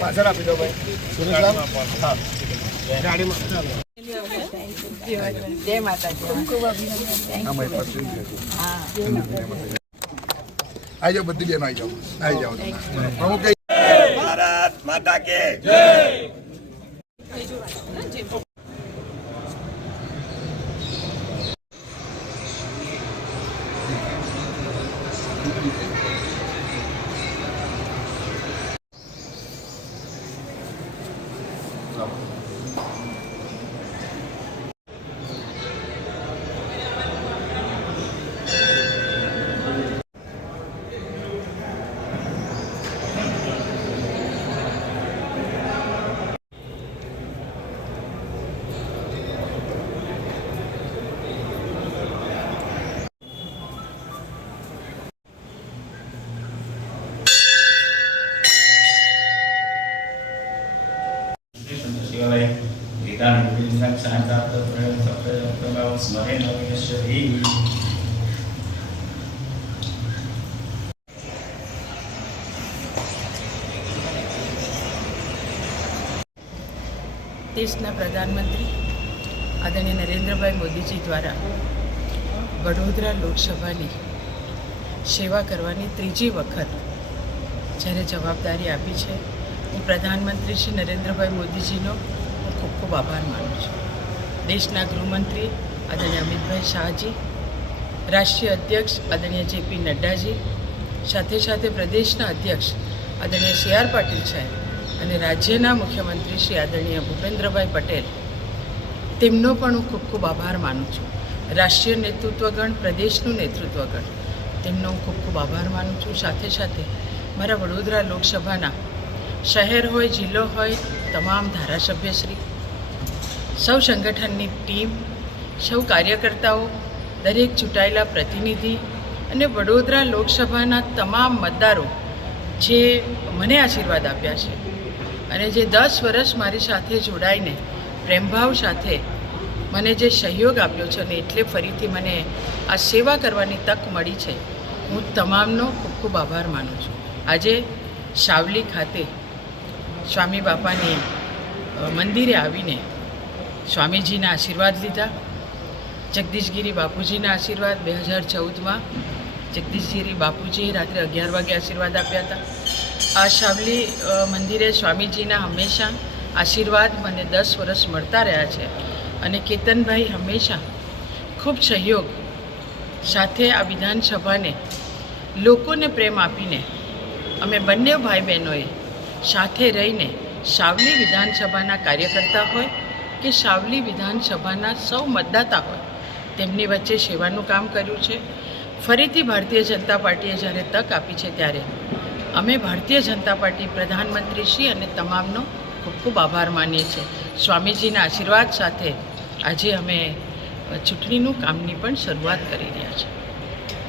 પાછળ આપી દો ભાઈ. સુરેશલાલ હા ગાડીમાં જય માતાજી. આવી જાઓ બધી બહેનો આવી જાઓ પ્રમુખ ભારત માતા કે જય. દેશના પ્રધાનમંત્રી આદરણીય નરેન્દ્રભાઈ મોદીજી દ્વારા વડોદરા લોકસભાની સેવા કરવાની ત્રીજી વખત જ્યારે જવાબદારી આપી છે, હું પ્રધાનમંત્રી શ્રી નરેન્દ્રભાઈ મોદીજીનો હું ખૂબ ખૂબ આભાર માનું છું. દેશના ગૃહમંત્રી આદરણીય અમિતભાઈ શાહજી, રાષ્ટ્રીય અધ્યક્ષ આદરણીય જેપી નડ્ડાજી, સાથે સાથે પ્રદેશના અધ્યક્ષ આદરણીય CR પાટીલ સાહેબ અને રાજ્યના મુખ્યમંત્રી શ્રી આદરણીય ભૂપેન્દ્રભાઈ પટેલ, તેમનો પણ હું ખૂબ ખૂબ આભાર માનું છું. રાષ્ટ્રીય નેતૃત્વગણ, પ્રદેશનું નેતૃત્વગણ, તેમનો હું ખૂબ ખૂબ આભાર માનું છું. સાથે સાથે મારા વડોદરા લોકસભાના શહેર હોય, જિલ્લો હોય, તમામ ધારાસભ્યશ્રી, સૌ સંગઠનની ટીમ, સૌ કાર્યકર્તાઓ, દરેક ચૂંટાયેલા પ્રતિનિધિ અને વડોદરા લોકસભાના તમામ મતદારો જે મને આશીર્વાદ આપ્યા છે અને જે 10 વર્ષ મારી સાથે જોડાઈને પ્રેમભાવ સાથે મને જે સહયોગ આપ્યો છે અને એટલે ફરીથી મને આ સેવા કરવાની તક મળી છે, હું તમામનો ખૂબ ખૂબ આભાર માનું છું. આજે સાવલી ખાતે સ્વામી બાપાની મંદિરે આવીને સ્વામીજીના આશીર્વાદ લીધા. જગદીશગીરી બાપુજીના આશીર્વાદ 2014માં જગદીશગીરી બાપુજીએ રાત્રે 11 વાગે આશીર્વાદ આપ્યા હતા. આ સાવલી મંદિરે સ્વામીજીના હંમેશા આશીર્વાદ મને 10 વર્ષ મળતા રહ્યા છે અને કેતનભાઈ હંમેશા ખૂબ સહયોગ સાથે આ વિધાનસભાને લોકોને પ્રેમ આપીને અમે બંને ભાઈ બહેનોએ સાથે રહીને સાવલી વિધાનસભાના કાર્યકર્તા હોય કે સાવલી વિધાનસભાના સૌ મતદાતા હોય, તેમની વચ્ચે સેવાનું કામ કર્યું છે. ફરીથી ભારતીય જનતા પાર્ટીએ જ્યારે તક આપી છે ત્યારે અમે ભારતીય જનતા પાર્ટી, પ્રધાનમંત્રી શ્રી અને તમામનો ખૂબ ખૂબ આભાર માનીએ છીએ. સ્વામીજીના આશીર્વાદ સાથે આજે અમે ચૂંટણીનું કામની પણ શરૂઆત કરી રહ્યા છીએ.